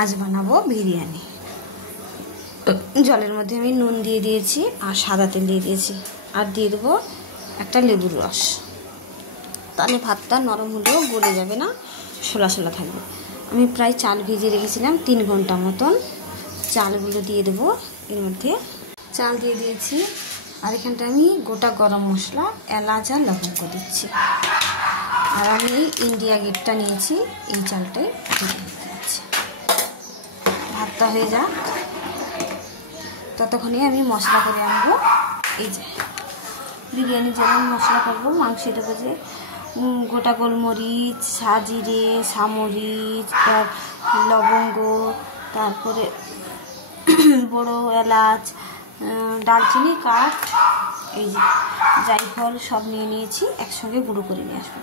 আজ বানাবো বিরিয়ানি। জলের মধ্যে আমি নুন দিয়ে দিয়েছি আর সাদা তেল দিয়ে দিয়েছি, আর দিয়ে দেবো একটা লেবুর রস। তাহলে ভাতটা নরম হলেও গলে যাবে না, শোলা শোলা থাকবে। আমি প্রায় চাল ভিজিয়ে রেখেছিলাম 3 ঘন্টা মতন। চালগুলো দিয়ে দেবো এর মধ্যে। চাল দিয়ে দিয়েছি, আর এখানটা আমি গোটা গরম মশলা, এলাচ আর লবঙ্গ দিচ্ছি। আর আমি ইন্ডিয়া গেটটা নিয়েছি, এই চালটাই দিয়ে দিতে হচ্ছে। ভাতটা হয়ে যাক, ততক্ষণে আমি মশলা করে আনবো। এই যে বিরিয়ানি যেমন মশলা করবো, মাংসের উপরে গোটা গোলমরিচ, সাজিরে, সামরিচ, লবঙ্গ, তারপরে বড় এলাচ, দারচিনি, কাঠ, এই যে জায়ফল সব নিয়ে নিয়েছি, একসঙ্গে গুঁড়ো করে নিয়ে আসবো।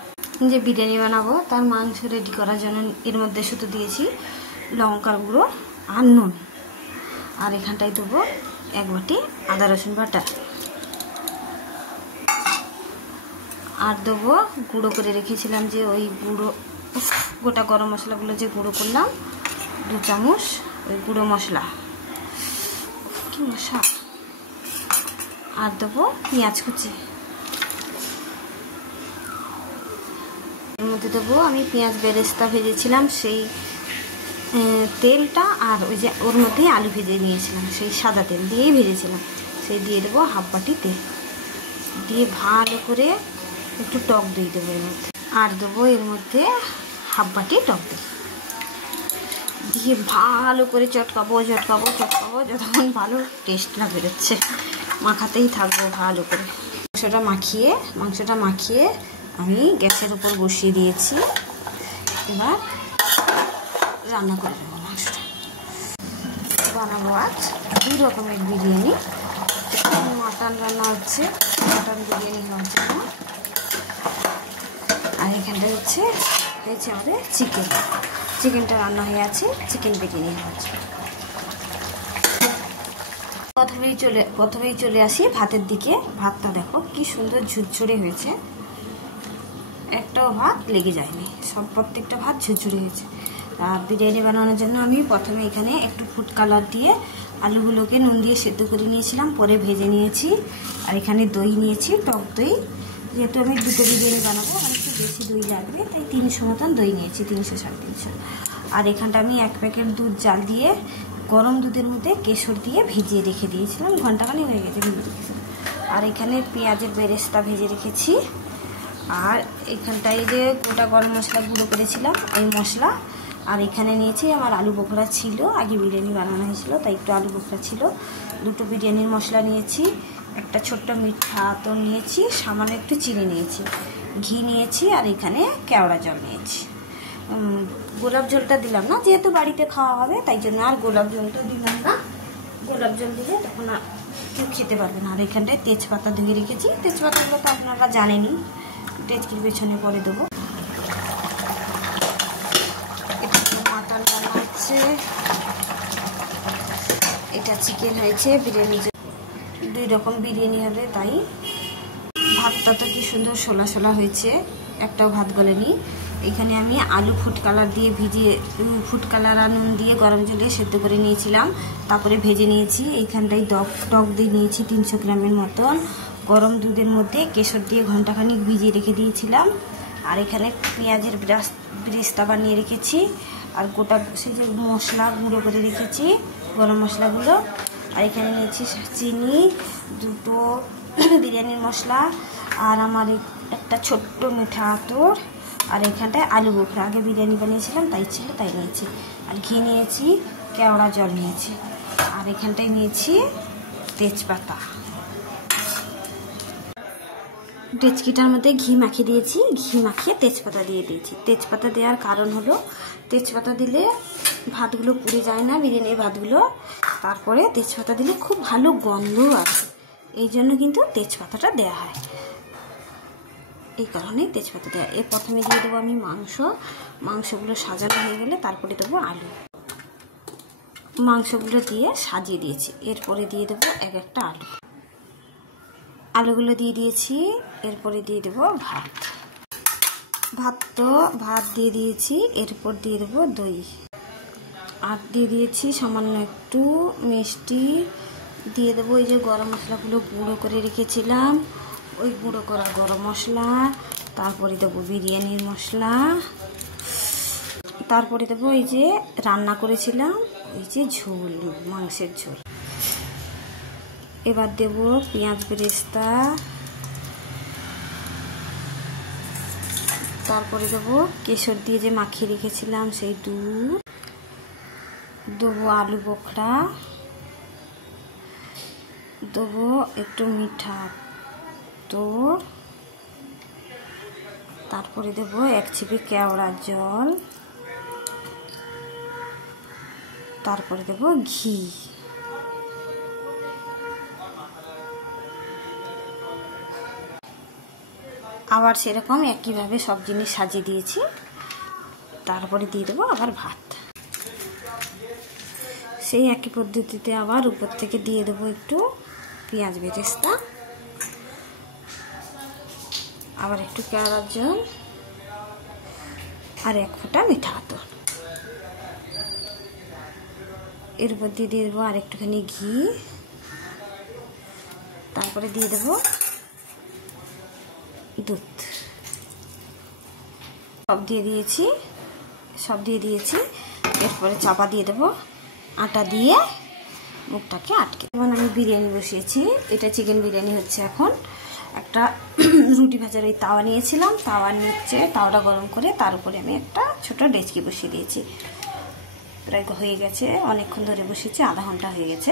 যে বিরিয়ানি বানাবো তার মাংস রেডি করার জন্য এর মধ্যে শুধু দিয়েছি লঙ্কার গুঁড়ো আর নুন। আর এখানটায় দেবো 1 বাটি আদা রসুন বাটা, আর দেবো গুঁড়ো করে রেখেছিলাম যে ওই গুঁড়ো গোটা গরম মশলাগুলো যে গুঁড়ো করলাম 2 চামচ ওই গুঁড়ো মশলা, কি মশলা। আর দেবো পেঁয়াজ কুচি। এর মধ্যে দেবো আমি পেঁয়াজ বেরেস্তা ভেজেছিলাম সেই তেলটা, আর ওই যে ওর মধ্যে আলু ভেজে নিয়েছিলাম সেই সাদা তেল দিয়েই ভেজেছিলাম, সেই দিয়ে দেবো 1/2 বাটি তেল দিয়ে ভালো করে একটু টক দই দেবো এর মধ্যে। আর দেবো এর মধ্যে 1/2 বাটি টক দই দিয়ে ভালো করে চটকাবো যতক্ষণ ভালো টেস্ট না বেরোচ্ছে। মাখাতেই থাকবো ভালো করে। মাংসটা মাখিয়ে আমি গ্যাসের উপর বসিয়ে দিয়েছি। এবার রান্না করে দেবো মাংসটা। বানাবো আজ 2 রকমের বিরিয়ানি। মাটন রান্না হচ্ছে, মাটন বিরিয়ানি হচ্ছে না, আর এখানটা হচ্ছে আমাদের চিকেনটা রান্না হয়ে আছে, চিকেন বিরিয়ানি হচ্ছে। প্রথমেই চলে আসি ভাতের দিকে। ভাতটা দেখো কি সুন্দর ঝুরঝুরে হয়েছে, একটাও ভাত লেগে যায়নি, প্রত্যেকটা ভাত ঝুরঝুরে হয়েছে। আর বিরিয়ানি বানানোর জন্য আমি প্রথমে এখানে একটু ফুড কালার দিয়ে আলুগুলোকে নুন দিয়ে সেদ্ধ করে নিয়েছিলাম, পরে ভেজে নিয়েছি। আর এখানে দই নিয়েছি, টক দই, যেহেতু আমি 2টো বিরিয়ানি বানাবো আমার একটু বেশি দই লাগবে, তাই 300 মতন দই নিয়েছি, 300-350। আর এখানটা আমি 1 প্যাকেট দুধ জাল দিয়ে গরম দুধের মধ্যে কেশর দিয়ে ভিজিয়ে রেখে দিয়েছিলাম, ঘন্টাখানেক হয়ে গেছে ভিজিয়ে রেখেছিলাম। আর এখানে পেঁয়াজের বেরেস্তা ভেজে রেখেছি। আর এখানটায় যে গোটা গরম মশলা গুঁড়ো করেছিলাম এই মশলা। আর এখানে নিয়েছি আমার আলু বোখরা ছিল, আগে বিরিয়ানি বানানো হয়েছিল তাই একটু আলু বোখরা ছিল। 2টো বিরিয়ানির মশলা নিয়েছি, একটা ছোট্ট মিঠা আতর নিয়েছি, সামান্য একটু চিনি নিয়েছি, ঘি নিয়েছি, আর এখানে কেওড়া জল নিয়েছি। গোলাপ জলটা দিলাম না, যেহেতু বাড়িতে খাওয়া হবে তাই জন্য আর গোলাপ জলটা দিলাম না। গোলাপ জল দিলে তখন আর কেউ খেতে পারবে না। আর এখানটায় তেজপাতা ধুয়ে রেখেছি, তেজপাতাগুলো তো আপনারা জানেনই, তেজকির পেছনে পরে দেবো। এটা মাটন রান্না হচ্ছে, এটা চিকেন হয়েছে। বিরিয়ানি 2 রকম বিরিয়ানি হবে, তাই ভাতটা তো কি সুন্দর শোলা শোলা হয়েছে, একটাও ভাত গলেনি। এখানে আমি আলু ফুড কালার দিয়ে ফুড কালার আর নুন দিয়ে গরম জলে সেদ্ধ করে নিয়েছিলাম, তারপরে ভেজে নিয়েছি। এইখানটায় টক দই নিয়েছি 300 গ্রামের মতন, গরম দুধের মধ্যে কেশর দিয়ে ঘন্টাখানিক ভিজিয়ে রেখে দিয়েছিলাম। আর এখানে পেঁয়াজের বেরেস্তা বানিয়ে রেখেছি, আর গোটা সেই যে মশলা গুঁড়ো করে রেখেছি গরম মশলাগুলো। আর এখানে নিয়েছি চিনি, 2টো বিরিয়ানির মশলা, আর আমার একটা ছোট্ট মিঠা আতর। আর এখানটায় আলু বোখরা, আগে বিরিয়ানি বানিয়েছিলাম তাই ছিল তাই নিয়েছি। আর ঘি নিয়েছি, কেওড়া জল নিয়েছি। আর এখানটায় নিয়েছি তেজপাতা, ডেচকিটার মধ্যে ঘি মাখিয়ে দিয়েছি, ঘি মাখিয়ে তেজপাতা দিয়ে দিয়েছি। তেজপাতা দেওয়ার কারণ হলো তেজপাতা দিলে ভাতগুলো পুড়ে যায় না, বিরিয়ানির ভাতগুলো। তারপরে তেজপাতা দিলে খুব ভালো গন্ধ আসে, এই জন্য কিন্তু তেজপাতাটা দেওয়া হয়, এই কারণে তেজপাতা দেওয়া। এর প্রথমে দিয়ে দেবো আমি মাংসগুলো সাজানো হয়ে গেলে তারপরে দেবো আলু। মাংসগুলো দিয়ে সাজিয়ে দিয়েছি, এরপরে দিয়ে দেবো একটা আলুগুলো দিয়ে দিয়েছি। এরপরে দিয়ে দেবো ভাত দিয়ে দিয়েছি। এরপর দিয়ে দেবো দই। আর দিয়ে দিয়েছি সামান্য একটু মিষ্টি। দিয়ে দেবো এই যে গরম মশলাগুলো গুঁড়ো করে রেখেছিলাম, ওই গুঁড়ো করা গরম মশলা। তারপরে দেবো বিরিয়ানির মশলা। তারপরে দেবো এই যে রান্না করেছিলাম এই যে ঝোল, মাংসের ঝোল। এবার দেব পেঁয়াজ বেরেস্তা। তারপরে দেবো কেশর দিয়ে যে মাখিয়ে রেখেছিলাম সেই দুধ। দেবো আলু বোখরা, দেবো একটু মিঠা তোর। তারপরে দেবো 1 চিপি কেওড়ার জল। তারপরে দেবো ঘি। আবার সেরকম একইভাবে সব জিনিস সাজিয়ে দিয়েছি। তারপরে দিয়ে দেবো আবার ভাত। সেই একই পদ্ধতিতে আবার উপর থেকে দিয়ে দেবো একটু পেঁয়াজ বেরেস্তা, আবার একটু কেওড়ার জল আর 1 ফোঁটা মিঠা আতর। এর উপর দিয়ে দেবো আর একটুখানি ঘি। তারপরে দিয়ে দেবো দুধ। সব দিয়ে দিয়েছি। এরপরে চাপা দিয়ে দেবো আটা দিয়ে মুখটাকে আটকে। এখন আমি বিরিয়ানি বসিয়েছি, এটা চিকেন বিরিয়ানি হচ্ছে। এখন একটা রুটি ভাজার ওই তাওয়া নিয়েছিলাম, তাওয়াটা গরম করে তার উপরে আমি একটা ছোট ডেচকি বসিয়ে দিয়েছি। প্রায় হয়ে গেছে, অনেকক্ষণ ধরে বসেছি, আধা ঘন্টা হয়ে গেছে।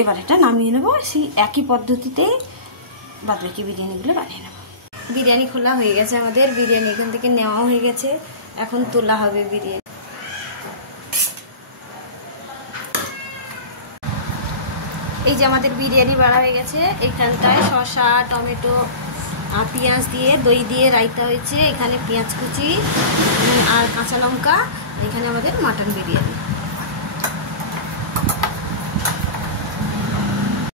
এবার এটা নামিয়ে নেবো। সেই একই পদ্ধতিতে বাদবাকি বিরিয়ানিগুলো বানিয়ে নেবো। বিরিয়ানি খোলা হয়ে গেছে আমাদের, বিরিয়ানি এখান থেকে নেওয়া হয়ে গেছে, এখন তোলা হবে বিরিয়ানি। এই যে আমাদের বিরিয়ানি বাড়া হয়ে গেছে। এখানটায় শসা, টমেটো আর পেঁয়াজ দিয়ে দই দিয়ে রায়তা হয়েছে। এখানে পেঁয়াজ কুচি আর কাঁচা লঙ্কা। এখানে আমাদের মাটন বিরিয়ানি।